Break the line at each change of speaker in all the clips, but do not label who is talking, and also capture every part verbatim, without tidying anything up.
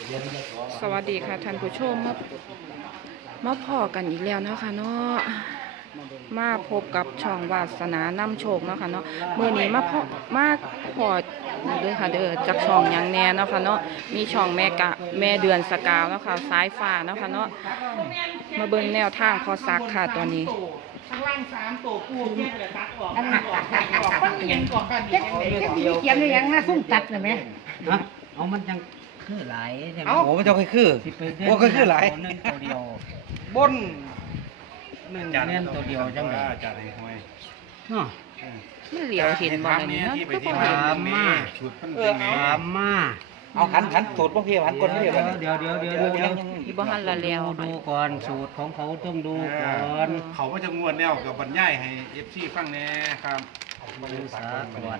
สวัสดีค่ะท่านผู้ชมมามาพอกันอีกแล้วเนาะค่ะเนาะมาพบกับช่องวาสนานำโชคเนาะค่ะเนาะเมื่อนี้มาพอมาพอเด้อค่ะเด้อจากช่องหยังแน่เนาะค่ะเนาะมีช่องแม่กะแม่เดือนสกาวเนาะค่ะสายฟ้าเนาะค่ะเนาะมาเบิ่งแนวทางพอซักค่ะตอนนี้
ข้างล่างสามตัวปูเก็บเลยตัดออกตัดออกตัดออกมันเอียงก่อนกันเก็บเก็บมีเขียนอย่างนะซุ่มตัดเลยไหม
ฮะเอามันจังคือหลายใช่ไหม
โอ้มันจะคือ
สิไปเดื
โอ้ก็คือหลาย
หนึ่งตัวเดียว
บน
หนึ่งเล่นตัวเดียวจังเลย
จัดให้ห้อย
เนาะ
มันเหลียวเห็นบ่เลยนี่เนาะก็บ่เห็น
ถามมา
ชุดมัน
เออถามมา
เอาหันหันสูตรบางทีหันคนไม่
เดี๋
เดี
ย
ยว ว
เดี๋ยวเดี๋ยวเดี๋ยวเดี๋ยวเดี๋ยว
ที่บ่หันละแล้ว
ดูก่อนสูตรของเขาต้องดูก่อน
เขาก็จะงวดแนวกับบรรยายให้เอฟซีฟังแน่ครับ
ดูสาก่อน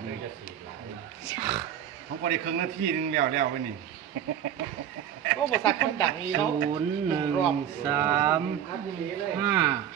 ผมก็ได้ครึ่งนาทีนึงแล้วแล้วไว้นี่
ก็บริษัทคนดังนี้เนาะ
ศูนย์หนึ่งสามห้า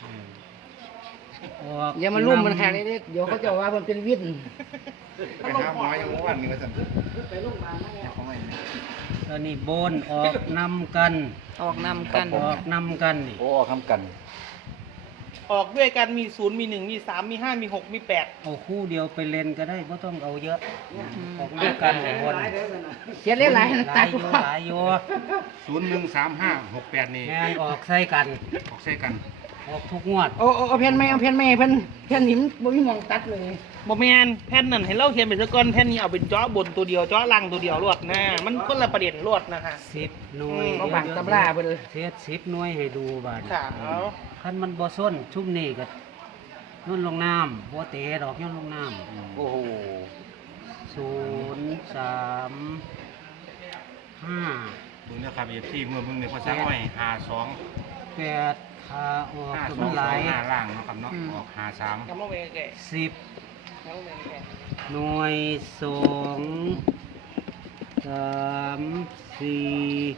ออก
อย่ามาลุ่มมันแค่นี้ดิเดี๋ยวเขาจะว่ามันเป็นวิน
ไปหาหมออย่างวันนี้ก็สั่นไปโรงพยาบาลเขาไม่
ตอนนี้โบนออกนำกัน
ออกนำกัน
ออกนำกันนี่
โอ้ทำกัน
ออกด้วยกันมีศูนย์มีหนึ่งมีสามมีห้ามีหกมีแปด
เอาคู่เดียวไปเล่นก็ได้ไม่ต้องเอาเยอะออกด้วยกันหมด
เสียเล่นหลายนะ
ห
ตั
ลา
ด
ยอยู่หลายอยู่
ศูนย์หนึ่งสามห้าหกแปดนี่
งานออกใส่กัน
ออกใส่กัน
ออกทุกงวด
โอ้โอ้เอาเพี้ยนไหมเอาเพี้ยนไหมเพิ่นเพี้ยนหิมบ่มีหมองตัดเลย
บอแมนแผ่นนั่นให้เราเขียนเป็นสกอนแผ่นนี้เอาเป็นจ้อบนตัวเดียวจ้อล่างตัวเดียวรวดนะมันคนละประเด็นรวดนะคะ
สิบหน่วย
เขาบังตำราไปเลย
เทศสิบหน่วยให้ดูบาด
ค่ะเอา
คันมันบ่ส้นชุ่มนี่ก็ย่นลงน้ำบ่เตะดอกย่นลงน้
โอ้โห
ำศูนย์สามห้า
ดูนะครับเอฟซีเมื่อมึงในภาษาห้อยหาสอง
แปดขาออก
ห้าส
มั
อง
น
ส
ห
อ
ลาง ย
ห้าล่างเนาะครับเนาะออกหาสาม
กำลังเวงแก่
สิบ
กำลังเวงแก่
หน่วยสองสามสี่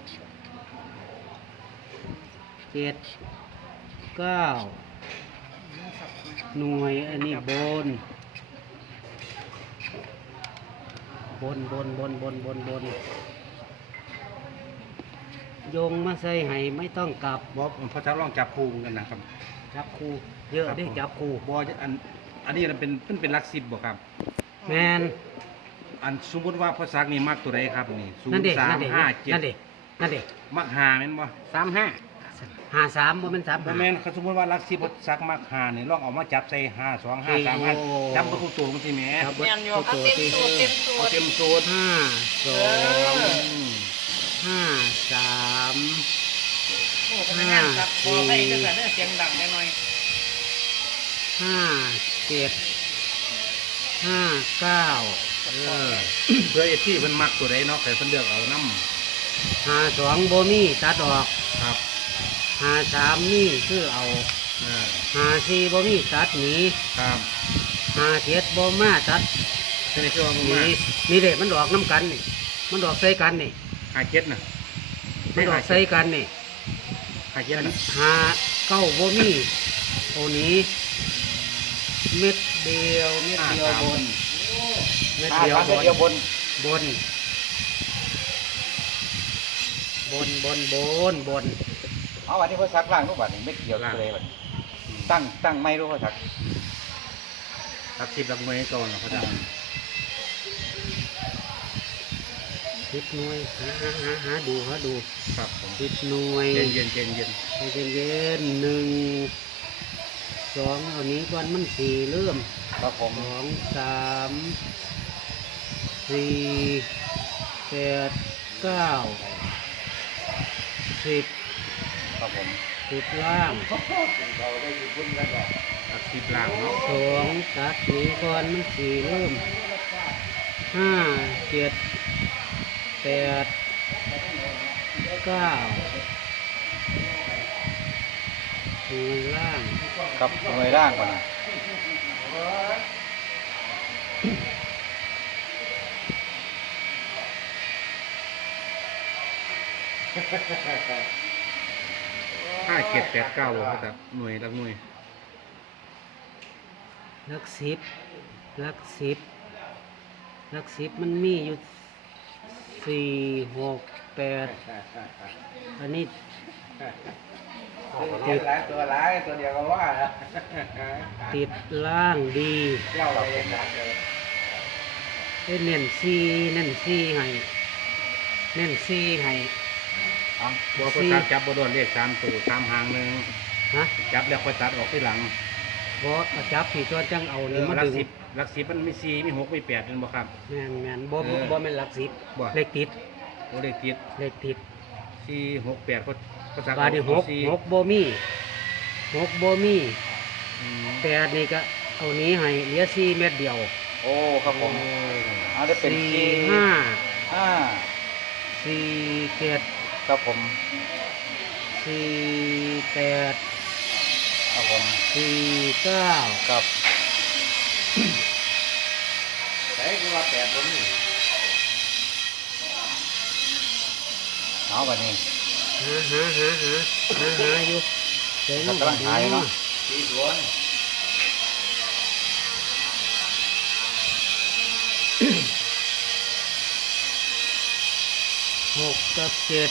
เจ็ดเก้าหน่วยอันนี้บน บนบนบนบนบนบนโยงมาใส่ให้ไม่ต้องกลับ
บอกพอจะลองจับคู่กันนะครับ
จับคู่เยอะได้จับคู่
บออันอันนี้มันเป็นมันเป็นหลักสิบบ่ครับ
แมน
อันสมมติว่าพอซักนี่มักตัวใดครับนี่ศูน
นั่น
ย์
เด็ก
สา
นั่
ม
นเด็ก
ห้าเจ็ด
นั่นเด็กนั่นเด็ก
มักหาแม่นบ่
สามห้า
หาสามบ่เป็นสาม
บ่
หา
แม่นเขาสมมติว่าหลักสิบพอซักมักหานี่ลองเอามาจับใส่ห้าสองห้าสามห้า
โอ้
จำตัวตัวมันสิแหม่
ครับ
แมนอยู่
ตัวที่
เอาเต็มสูตร
ห้าสอง
อืม
ห้าสาม
โอ้พนักงานครับพอไปตั้งแต่เนี่ยเสียงดังแน่หน่อย
ห้าเจ็ดห้าเก้าเออ
เพื่อไอ้ที่เพิ่นมักตัวใดเนาะให้เพิ่นเลือกเอานำ
ห้าสองบ่มีตัดออก
ครับ
ห้าสามนี่คือเอา
อ่า
ห้าสี่บ่มีตัดหนี
ครับ
ห้าเจ็ดบ่มาตัด
เป็นไอ้ที่ว่า
ห
มึง
นี
มา
นี่เด็กมันดอกน้ำกันนี่มันดอกใส่กันนี่
หาเจ็ดน่ะ
มันดอกใส่กันนี่
หาเจ็ดน่ะ
หาเก้าบ่มีตัวนี้เม็ดเดียวเม็ดเดียวบนเม็ด
ห้า
เดียว
สาม
บน
เดียวบน
บน บนบนบนบน
เอาอันนี้พอซักล่างรูปบัตรนี่เม็ดเดียวเลยบัดตั้งตั้งไม่รู้พอซัก
หลักสิบหลักหน่วยก่อนเนาะเขาจะ
สิบหน่วยหาหาหาหาดูหาดู
ครับผม
สิบหน่วย
เย็นเย็นเย็นเย็น
ให้เย็นเย็นๆหนึ่งสองเอานี้ก่อนมันสี่เริ่ม
ครับผม
สองสามสี่แปดเก้าสิบ
ครับผม
สิบล่าง
หลักสิบล่างเนาะ
สองตัดนี้ก่อนมันสี่เริ่มห้าเจ็ดแปดเก้าหน่วยล่าง
ครับหน่วยล่างก่อนนะ
ห้าเจ็ดแปดเก้าบ่ครับหน่วยหลักหน่วย
หลักสิบหลักสิบหลักสิบมันมีอยู่สี่หกแปดอันนี้
ติดหลายตัวหลายตัวเดียวก็ว่าแล้ว
ติดล่างดี
เจ้าไปเองนะเลย
ได้เน้นซีเน้นซีให้เน้นซีให้
บัวก็ตัดจับบัวโดนเรียกสามตัวสามหางหนึ่ง
ฮะ
จับแล้วค่อยตัดออกที่หลัง
บอเอาจับผีตัวจังเอานี่มา
หลัก
ดึง
สิบหลักสิบมันมีสี่มีหกมีแปดนั่นบ่ครับ
แม่นแม่นบ่
เอ
บ่
อ
บ่แม่นหลักสิบ
บ่
เลขติด
โอเลขติด
เลขติด
สี่หกแปดก็ก็ตัด
บาดนี้หก
สี่
หกบ่มีหกบ่มี
อืม
แปดนี่ก็เอานี้ให้เหลือสี่เม็ดเดียว
โอ้ครับผมเอาได้เป็น
สี่
สี่
ห้า
ห้า
สี่เจ็ด
ครับผม
สี่แปด
ครับผม
สี่เก้า
ครับไหนคือว่าแปดผมนี่เอาแบบนี้
หาหาหาหาหาหาอยู่เดี๋ยว
กำลังหายเนาะสี่สวน
หกกับเจ็ด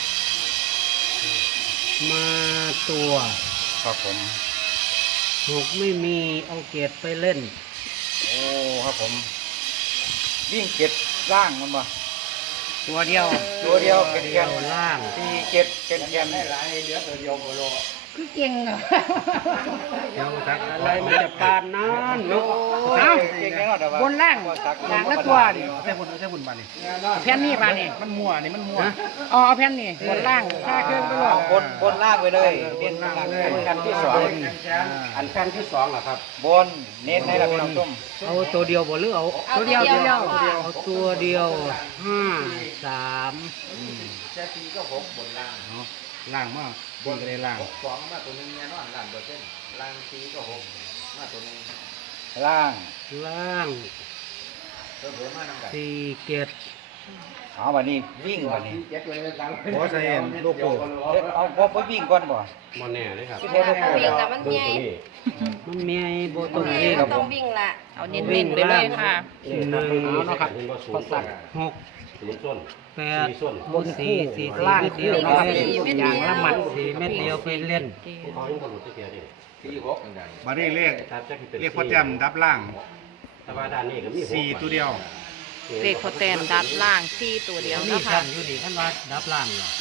มาตัว
ครับผม
หกไม่มีเอาเกตไปเล่น
โอ้ครับผมวิ่งเก็ดร่างมันบ่
ตัวเดียว
ตัวเดียวเก็ด
เดี
เกี
ย
ยน
วล่าง
สี่เก็ดเก็ดเกียนได้หลายเดือตัวเดียวโคโล
คือเก่งอ่ะ
เดี๋ยวตัด
อะไรมันจะปานนั้นเนาะ
เอ้า
เก่งแน่นอนแต่ว่า
บนล่างล่างละตัวนี่
ใช่บุญใช่บุญบ้านนี่
แผ่นนี้มานี่
มันมั่วนี่มันมั่ว
อ๋อเอาแผ่นนี้บนล่างถ้าเครื่องไปหลอ
เอา
ด
บนบนล่างไปเลยเน้นล่างเลยอันที่สอง
อันแผ่นที่สองเหรอครับ
บนเน้นให้เราพี่น้องต้ม
เอาตัวเดียวบ่หรือเอา
ตัวเดียวตัวเดียว
เอาตัวเดียวห้าสาม
จะสี่ก็หกบนล่าง
เอาล่างมาบนก็ได้ล่าง
สองมาตัวนึงแน่นอนล่างเปอร์เซ็นต์ล่างสี่ก็หกมาตัวนึงล่าง
ล่าง
เพิ่มเพิ่มมาน้ำกัน
สี่เกต
เอาวันนี้วิ่งวันนี้
โอ้ใส่โลโก้
เอ๊ะเอาบ่บ่วิ่งก่อนบ่
มันแน่เลยครับ
ที่แท้ลูก
วิ่งแต่มันใหญ่
มันมีไอ้โบตรง
ใหญ่
นี้
มันต้องวิ่งละ
เอาเน้นๆไปเลยค่ะ
หนึ่งหกแปดบนสี่สี่ล่างเดียวอย่างละหมัดสี่เม็ดเดียวไปเล่น
สี่หกเหมือนกัน
มาได้เลขเลขพ่อแจ่มดับล่างสี่ตัวเดียว
เลขพอแต้มดัดล่างสี่ตัวเดียว
นี่
นะ
ท่า
คะ
นอยู่นี่ท่านว่าดับล่างเหรอ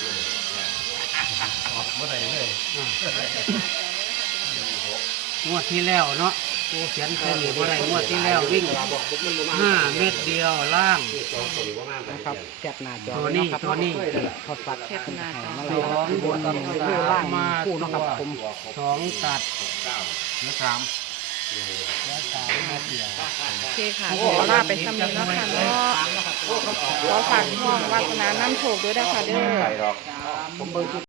บ่ได้เลย
อ่ะงวดที่แล้วเนาะกูเขียนแค่นี้บ่ได้งวดที่แล้ววิ่งห้าเม็ดเดียวล่าง
นะครับแคปหน้าจอ
ตัวนี้ตัวนี้
ทดสัตว์
แคปหน้าจอ
สองบน
คือล่าง
มา
คู่เนาะครับผม
สองตัด
เหลือสาม
โอเคค่ะขอลาไปซ้ำนี้แล้วค่ะเนาะขอฝากช่องวาสนาน้ำโชคด้วยนะคะเด้อ
ใส่ดอก
ผมเบิ่ง